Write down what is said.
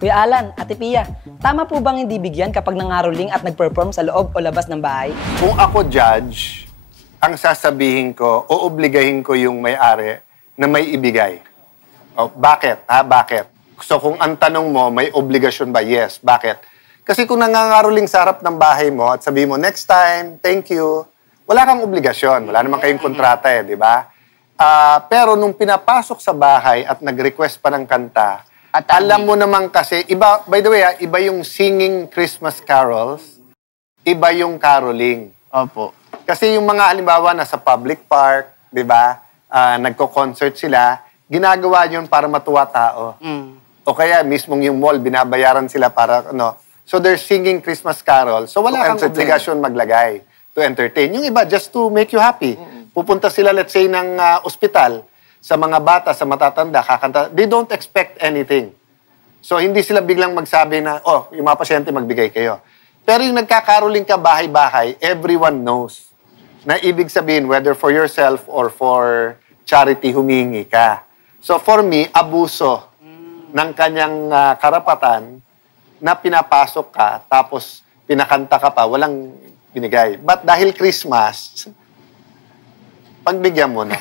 Kuya Alan, Ate Pia, tama po bang hindi bigyan kapag nangaroling at nag-perform sa loob o labas ng bahay? Kung ako judge, ang sasabihin ko, oobligahin ko yung may-ari na may ibigay. O, bakit? Bakit? So kung ang tanong mo, may obligasyon ba? Yes. Bakit? Kasi kung nangangaroling sa harap ng bahay mo at sabihin mo, next time, thank you, wala kang obligasyon. Wala naman kayong kontrata di ba? Pero nung pinapasok sa bahay at nag-request pa ng kanta, at alam mo naman kasi, iba, by the way, iba yung singing Christmas carols, iba yung caroling. Opo. Kasi yung mga halimbawa nasa public park, di ba, nagko-concert sila, ginagawa yun para matuwa tao. O kaya mismong yung mall, binabayaran sila para, so they're singing Christmas carols. So wala kang obligasyon maglagay to entertain. Yung iba, just to make you happy. Pupunta sila, let's say, ng ospital, sa mga bata, sa matatanda, kakanta, they don't expect anything. So, hindi sila biglang magsabi na, yung mga pasyente, magbigay kayo. Pero yung nagkakaroling ka bahay-bahay, everyone knows na ibig sabihin, whether for yourself or for charity, humingi ka. So, for me, abuso ng kanyang karapatan na pinapasok ka, tapos pinakanta ka pa, walang binigay. But dahil Christmas, pagbigyan mo na.